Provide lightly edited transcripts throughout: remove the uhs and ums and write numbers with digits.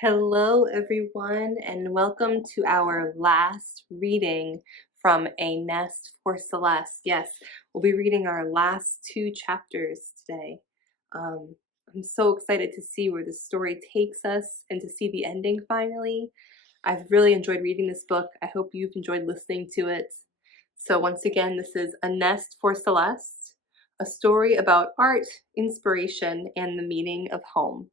Hello, everyone, and welcome to our last reading from A Nest for Celeste. Yes, we'll be reading our last two chapters today. Um, I'm so excited to see where the story takes us and to see the ending finally. I've really enjoyed reading this book. I hope you've enjoyed listening to it. So, once again, this is A Nest for Celeste, a story about art, inspiration, and the meaning of home.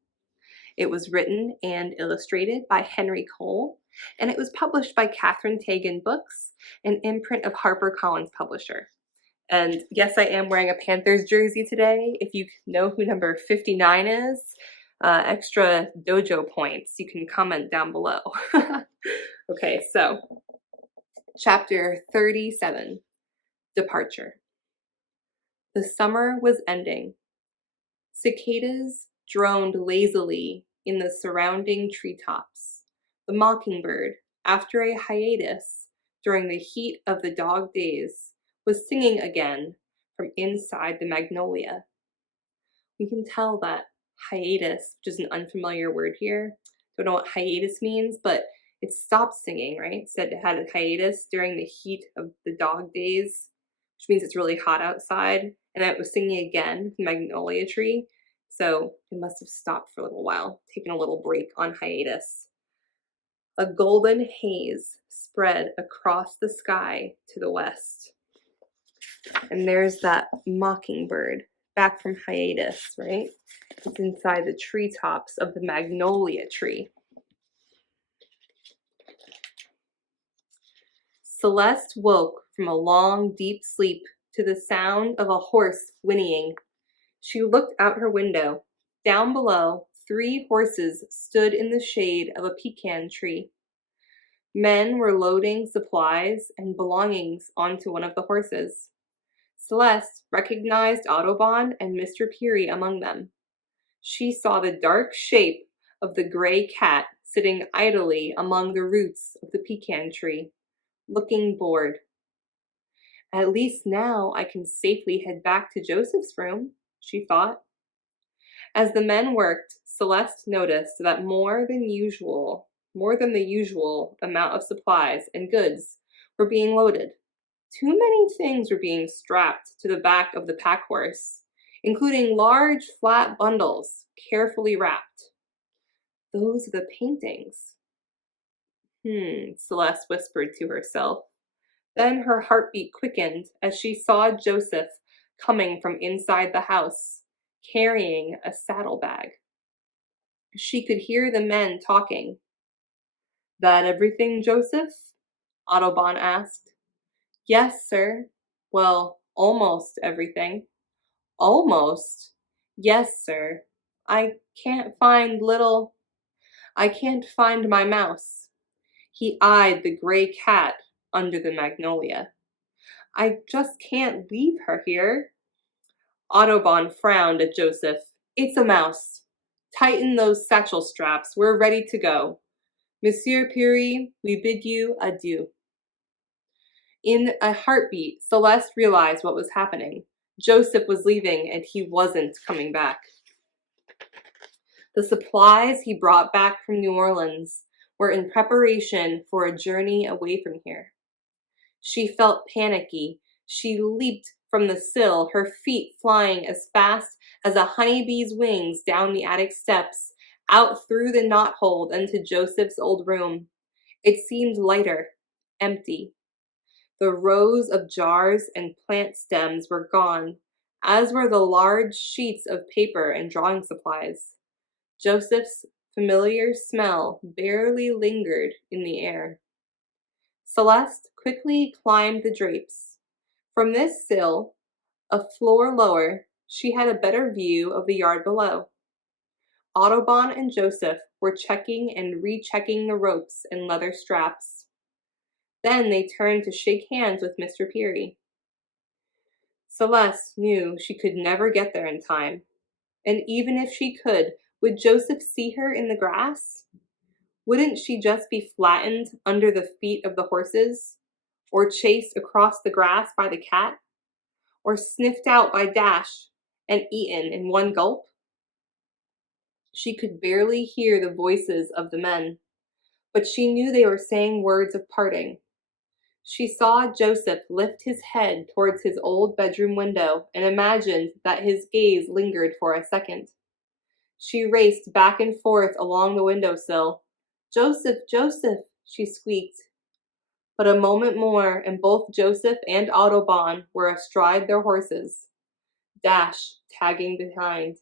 It was written and illustrated by Henry Cole, and it was published by Catherine Tagan Books, an imprint of HarperCollins publisher. And yes, I am wearing a Panthers jersey today. If you know who number 59 is, extra dojo points. You can comment down below. Okay, so chapter 37, Departure. The summer was ending. Cicadas droned lazily in the surrounding treetops. The mockingbird, after a hiatus during the heat of the dog days, was singing again from inside the magnolia. We can tell that hiatus, which is an unfamiliar word here, don't know what hiatus means, but it stopped singing, right? It said it had a hiatus during the heat of the dog days, which means it's really hot outside, and then it was singing again, the magnolia tree. So it must have stopped for a little while, taken a little break on hiatus. A golden haze spread across the sky to the west. And there's that mockingbird back from hiatus, right? It's inside the treetops of the magnolia tree. Celeste woke from a long, deep sleep to the sound of a horse whinnying. She looked out her window. Down below, 3 horses stood in the shade of a pecan tree. Men were loading supplies and belongings onto one of the horses. Celeste recognized Audubon and Mr. Peary among them. She saw the dark shape of the gray cat sitting idly among the roots of the pecan tree, looking bored. At least now I can safely head back to Joseph's room, she thought. As the men worked, Celeste noticed that more than the usual amount of supplies and goods were being loaded. Too many things were being strapped to the back of the pack horse, including large flat bundles carefully wrapped. Those are the paintings. Celeste whispered to herself. Then her heartbeat quickened as she saw Joseph coming from inside the house, carrying a saddlebag. She could hear the men talking. That everything, Joseph? Audubon asked. Yes, sir. Well, almost everything. Almost? Yes, sir. I can't find my mouse. He eyed the gray cat under the magnolia. I just can't leave her here. Audubon frowned at Joseph. It's a mouse. Tighten those satchel straps. We're ready to go. Monsieur Peary, we bid you adieu. In a heartbeat, Celeste realized what was happening. Joseph was leaving and he wasn't coming back. The supplies he brought back from New Orleans were in preparation for a journey away from here. She felt panicky. She leaped from the sill, her feet flying as fast as a honeybee's wings down the attic steps, out through the knothole into Joseph's old room. It seemed lighter, empty. The rows of jars and plant stems were gone, as were the large sheets of paper and drawing supplies. Joseph's familiar smell barely lingered in the air. Celeste quickly climbed the drapes. From this sill, a floor lower, she had a better view of the yard below. Audubon and Joseph were checking and rechecking the ropes and leather straps. Then they turned to shake hands with Mr. Peary. Celeste knew she could never get there in time, and even if she could, would Joseph see her in the grass? Wouldn't she just be flattened under the feet of the horses, or chased across the grass by the cat, or sniffed out by Dash and eaten in one gulp? She could barely hear the voices of the men, but she knew they were saying words of parting. She saw Joseph lift his head towards his old bedroom window and imagined that his gaze lingered for a second. She raced back and forth along the windowsill. "Joseph, Joseph," she squeaked. But a moment more, and both Joseph and Audubon were astride their horses, Dash tagging behind.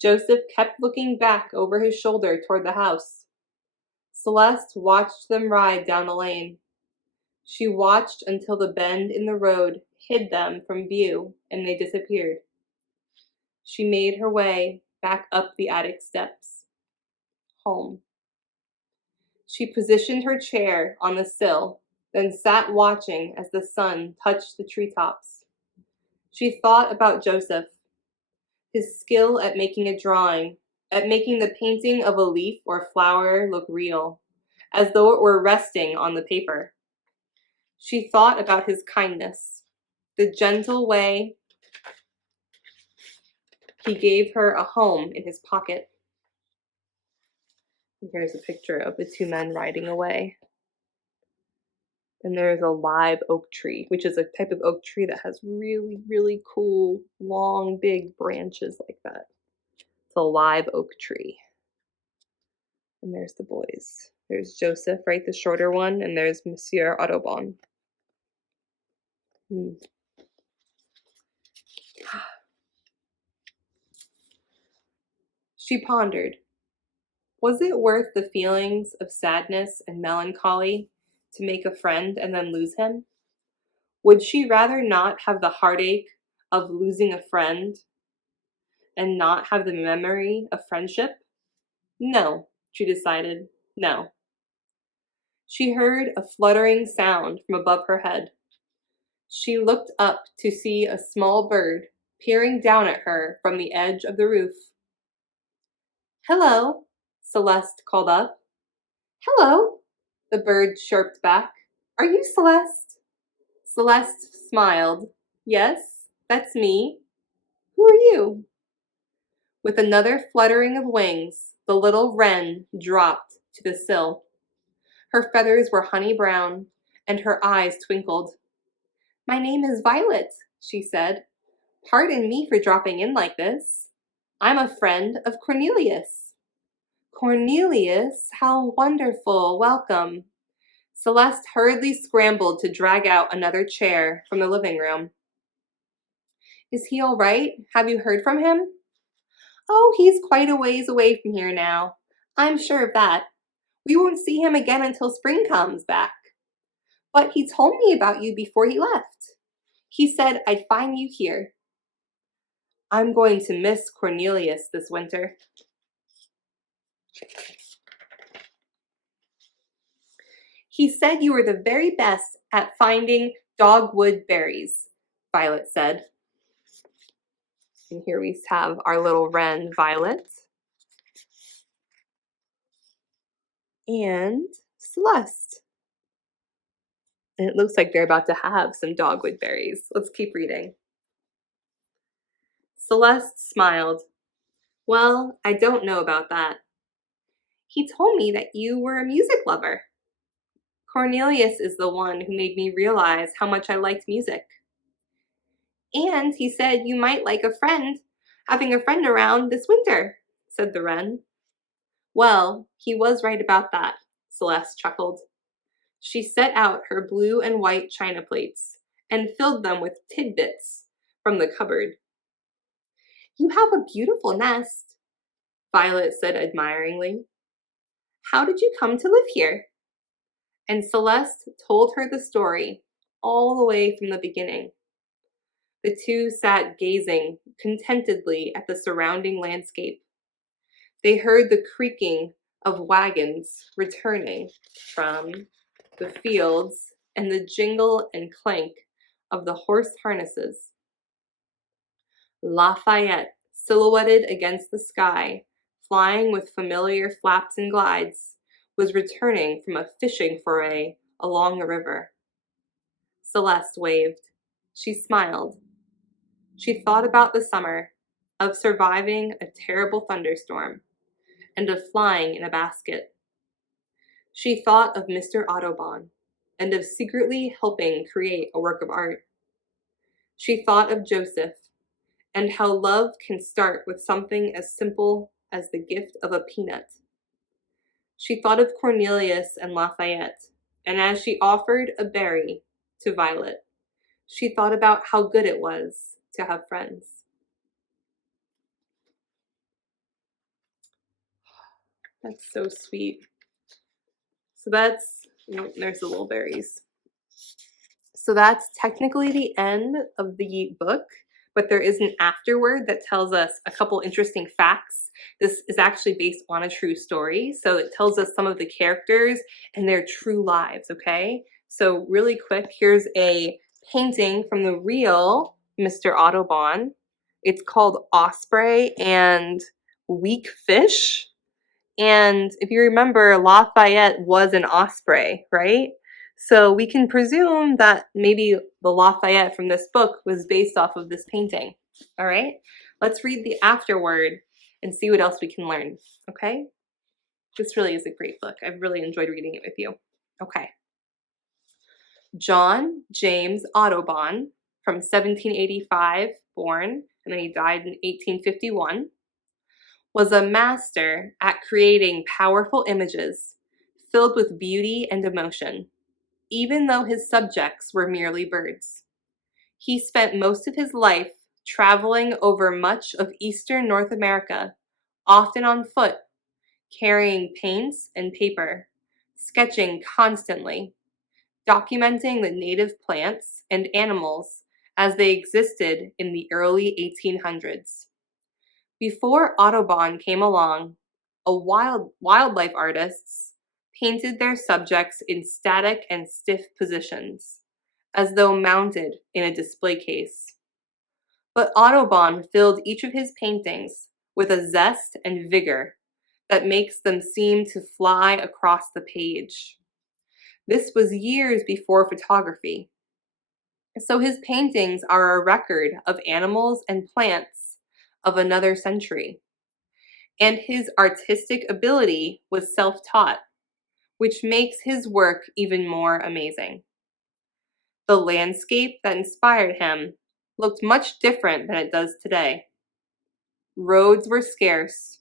Joseph kept looking back over his shoulder toward the house. Celeste watched them ride down a lane. She watched until the bend in the road hid them from view and they disappeared. She made her way back up the attic steps. Home. She positioned her chair on the sill, then sat watching as the sun touched the treetops. She thought about Joseph, his skill at making a drawing, at making the painting of a leaf or flower look real, as though it were resting on the paper. She thought about his kindness, the gentle way he gave her a home in his pocket. Here's a picture of the two men riding away. And there's a live oak tree, which is a type of oak tree that has really, really cool, long, big branches like that. It's a live oak tree. And there's the boys. There's Joseph, right, the shorter one, and there's Monsieur Audubon. She pondered. Was it worth the feelings of sadness and melancholy to make a friend and then lose him? Would she rather not have the heartache of losing a friend and not have the memory of friendship? No, she decided, no. She heard a fluttering sound from above her head. She looked up to see a small bird peering down at her from the edge of the roof. "Hello," Celeste called up. "Hello," the bird chirped back. "Are you Celeste?" Celeste smiled. "Yes, that's me. Who are you?" With another fluttering of wings, the little wren dropped to the sill. Her feathers were honey brown, and her eyes twinkled. "My name is Violet," she said. "Pardon me for dropping in like this. I'm a friend of Cornelius." "Cornelius, how wonderful! Welcome." Celeste hurriedly scrambled to drag out another chair from the living room. "Is he all right? Have you heard from him?" "Oh, he's quite a ways away from here now. I'm sure of that. We won't see him again until spring comes back. But he told me about you before he left. He said I'd find you here." "I'm going to miss Cornelius this winter." "He said you were the very best at finding dogwood berries," Violet said. And here we have our little wren, Violet. And Celeste. And it looks like they're about to have some dogwood berries. Let's keep reading. Celeste smiled. "Well, I don't know about that. He told me that you were a music lover. Cornelius is the one who made me realize how much I liked music. And he said you might like having a friend around this winter," said the wren. "Well, he was right about that," Celeste chuckled. She set out her blue and white china plates and filled them with tidbits from the cupboard. "You have a beautiful nest," Violet said admiringly. "How did you come to live here?" And Celeste told her the story all the way from the beginning. The two sat gazing contentedly at the surrounding landscape. They heard the creaking of wagons returning from the fields and the jingle and clank of the horse harnesses. Lafayette, silhouetted against the sky, flying with familiar flaps and glides, was returning from a fishing foray along the river. Celeste waved. She smiled. She thought about the summer, of surviving a terrible thunderstorm, and of flying in a basket. She thought of Mr. Audubon, and of secretly helping create a work of art. She thought of Joseph, and how love can start with something as simple as the gift of a peanut. She thought of Cornelius and Lafayette, and as she offered a berry to Violet, she thought about how good it was to have friends. That's so sweet. So that's, there's the little berries. So that's technically the end of the book, but there is an afterword that tells us a couple interesting facts. This is actually based on a true story, so it tells us some of the characters and their true lives, okay? So really quick, here's a painting from the real Mr. Audubon. It's called Osprey and Weak Fish. And if you remember, Lafayette was an osprey, right? So we can presume that maybe the Lafayette from this book was based off of this painting. All right, let's read the afterword and see what else we can learn, okay? This really is a great book. I've really enjoyed reading it with you. Okay. John James Audubon, from 1785 born, and then he died in 1851, was a master at creating powerful images filled with beauty and emotion, even though his subjects were merely birds. He spent most of his life traveling over much of eastern North America, often on foot, carrying paints and paper, sketching constantly, documenting the native plants and animals as they existed in the early 1800s. Before Audubon came along, wildlife artists painted their subjects in static and stiff positions, as though mounted in a display case. But Audubon filled each of his paintings with a zest and vigor that makes them seem to fly across the page. This was years before photography. So his paintings are a record of animals and plants of another century. And his artistic ability was self-taught, which makes his work even more amazing. The landscape that inspired him looked much different than it does today. Roads were scarce.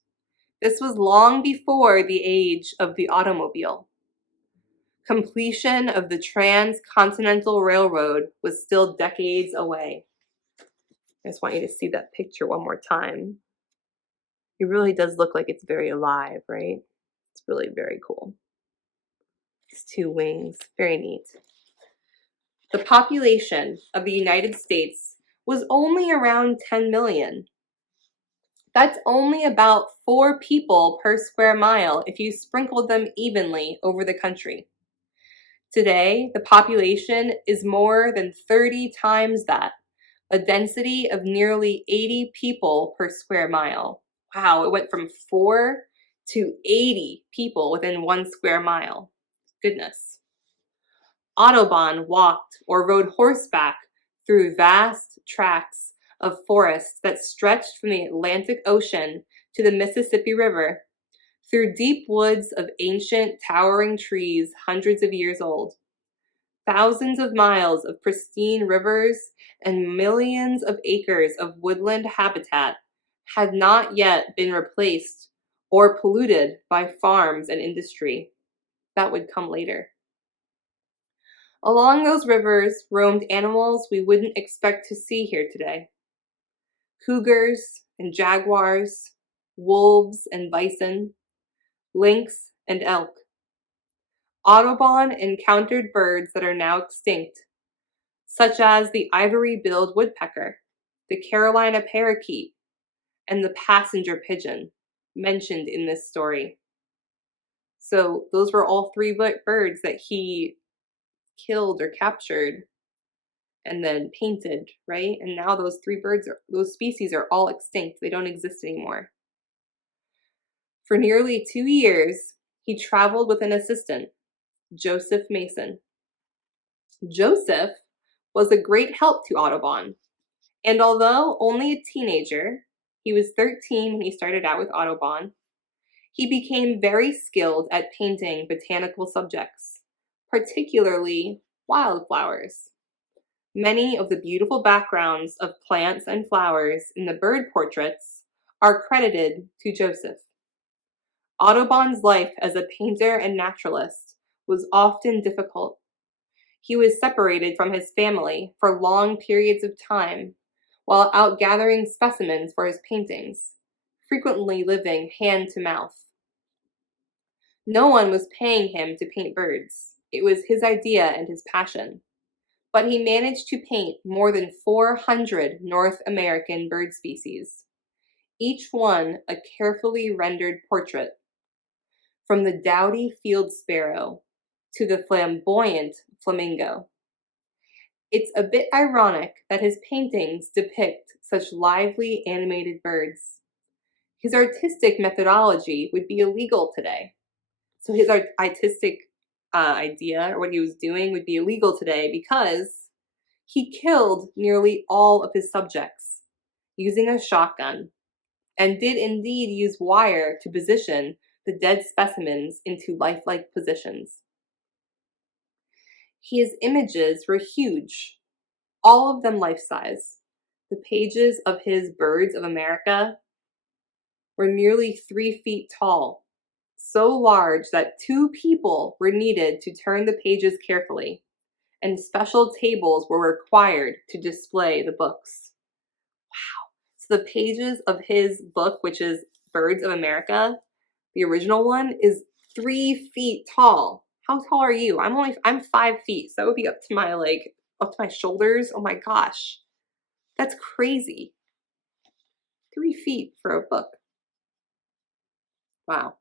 This was long before the age of the automobile. Completion of the Transcontinental Railroad was still decades away. I just want you to see that picture one more time. It really does look like it's very alive, right? It's really very cool. It's two wings, very neat. The population of the United States was only around 10 million. That's only about 4 people per square mile if you sprinkled them evenly over the country. Today, the population is more than 30 times that, a density of nearly 80 people per square mile. Wow, it went from 4 to 80 people within 1 square mile. Goodness. Audubon walked or rode horseback through vast tracts of forest that stretched from the Atlantic Ocean to the Mississippi River, through deep woods of ancient towering trees hundreds of years old. Thousands of miles of pristine rivers and millions of acres of woodland habitat had not yet been replaced or polluted by farms and industry. That would come later. Along those rivers roamed animals we wouldn't expect to see here today. Cougars and jaguars, wolves and bison, lynx and elk. Audubon encountered birds that are now extinct, such as the ivory-billed woodpecker, the Carolina parakeet, and the passenger pigeon mentioned in this story. So those were all 3 birds that he killed or captured and then painted, right? And now those 3 birds, those species are all extinct. They don't exist anymore. For nearly 2 years, he traveled with an assistant, Joseph Mason. Joseph was a great help to Audubon, and although only a teenager, He was 13 when he started out with Audubon. He became very skilled at painting botanical subjects, particularly wildflowers. Many of the beautiful backgrounds of plants and flowers in the bird portraits are credited to Joseph. Audubon's life as a painter and naturalist was often difficult. He was separated from his family for long periods of time while out gathering specimens for his paintings, frequently living hand to mouth. No one was paying him to paint birds. It was his idea and his passion. But he managed to paint more than 400 North American bird species, each one a carefully rendered portrait. From the dowdy field sparrow to the flamboyant flamingo. It's a bit ironic that his paintings depict such lively animated birds. His artistic methodology would be illegal today. So his artistic idea, or what he was doing, would be illegal today because he killed nearly all of his subjects using a shotgun, and did indeed use wire to position the dead specimens into lifelike positions. His images were huge, all of them life-size. The pages of his Birds of America were nearly 3 feet tall, so large that 2 people were needed to turn the pages carefully, and special tables were required to display the books. Wow. So the pages of his book, which is Birds of America, the original one, is 3 feet tall. How tall are you? I'm 5 feet, so that would be up to my shoulders. Oh my gosh. That's crazy. 3 feet for a book. Wow.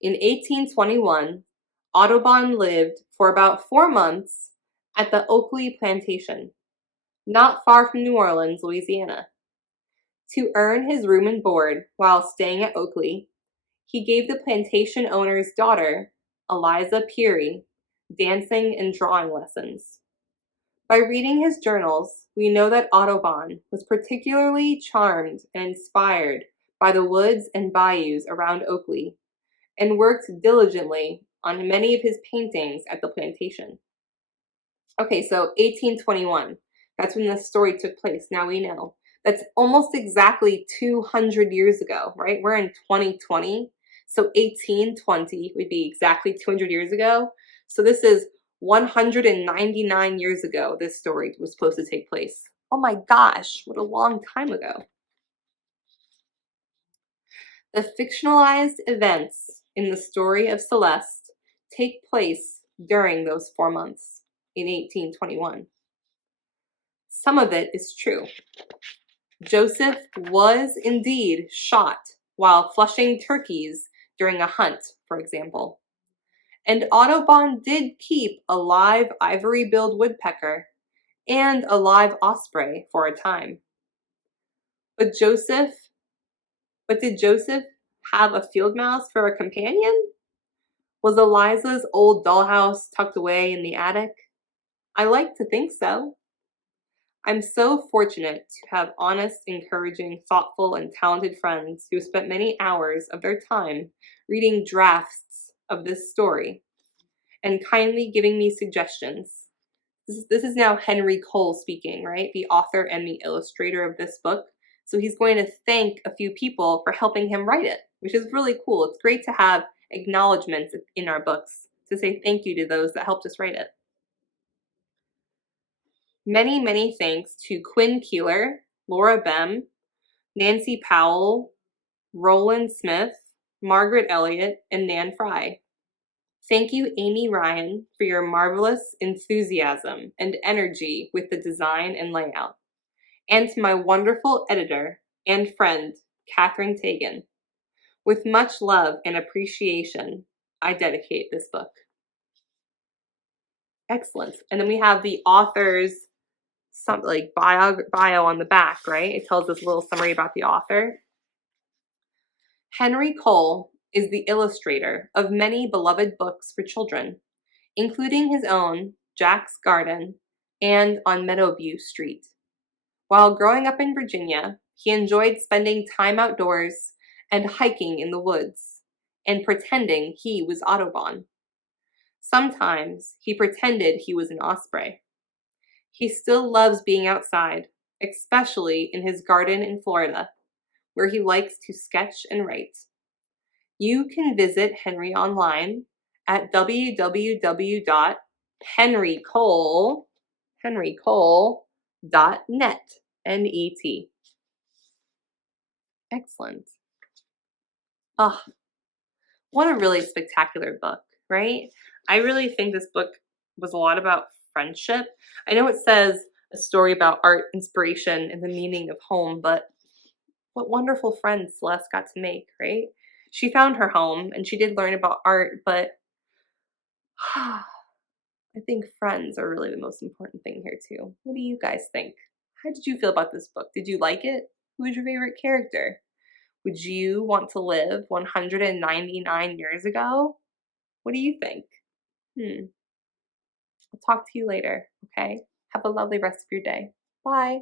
In 1821, Audubon lived for about 4 months at the Oakley Plantation, not far from New Orleans, Louisiana. To earn his room and board while staying at Oakley, he gave the plantation owner's daughter, Eliza Peary, dancing and drawing lessons. By reading his journals, we know that Audubon was particularly charmed and inspired by the woods and bayous around Oakley, and worked diligently on many of his paintings at the plantation. Okay, so 1821. That's when this story took place. Now we know. That's almost exactly 200 years ago, right? We're in 2020. So 1820 would be exactly 200 years ago. So this is 199 years ago this story was supposed to take place. Oh my gosh, what a long time ago. The fictionalized events in the story of Celeste take place during those 4 months in 1821. Some of it is true. Joseph was indeed shot while flushing turkeys during a hunt, for example. And Audubon did keep a live ivory-billed woodpecker and a live osprey for a time. But did Joseph have a field mouse for a companion? Was Eliza's old dollhouse tucked away in the attic? I like to think so. I'm so fortunate to have honest, encouraging, thoughtful, and talented friends who spent many hours of their time reading drafts of this story and kindly giving me suggestions. This is now Henry Cole speaking, right? The author and the illustrator of this book. So he's going to thank a few people for helping him write it, which is really cool. It's great to have acknowledgments in our books to say thank you to those that helped us write it. Many, many thanks to Quinn Keeler, Laura Bem, Nancy Powell, Roland Smith, Margaret Elliott, and Nan Fry. Thank you, Amy Ryan, for your marvelous enthusiasm and energy with the design and layout. And to my wonderful editor and friend, Catherine Tagan. With much love and appreciation, I dedicate this book. Excellent. And then we have the author's bio on the back, right? It tells us a little summary about the author. Henry Cole is the illustrator of many beloved books for children, including his own Jack's Garden and On Meadowview Street. While growing up in Virginia, He enjoyed spending time outdoors and hiking in the woods and pretending he was Audubon. Sometimes he pretended he was an osprey. He still loves being outside, especially in his garden in Florida, where he likes to sketch and write. You can visit Henry online at www.henrycole.net. N-E-T. Excellent. Oh, what a really spectacular book, right? I really think this book was a lot about friendship. I know it says a story about art, inspiration, and the meaning of home, but what wonderful friends Celeste got to make, right? She found her home and she did learn about art, but I think friends are really the most important thing here too. What do you guys think? How did you feel about this book? Did you like it? Who was your favorite character? Would you want to live 199 years ago? What do you think? I'll talk to you later, okay? Have a lovely rest of your day. Bye.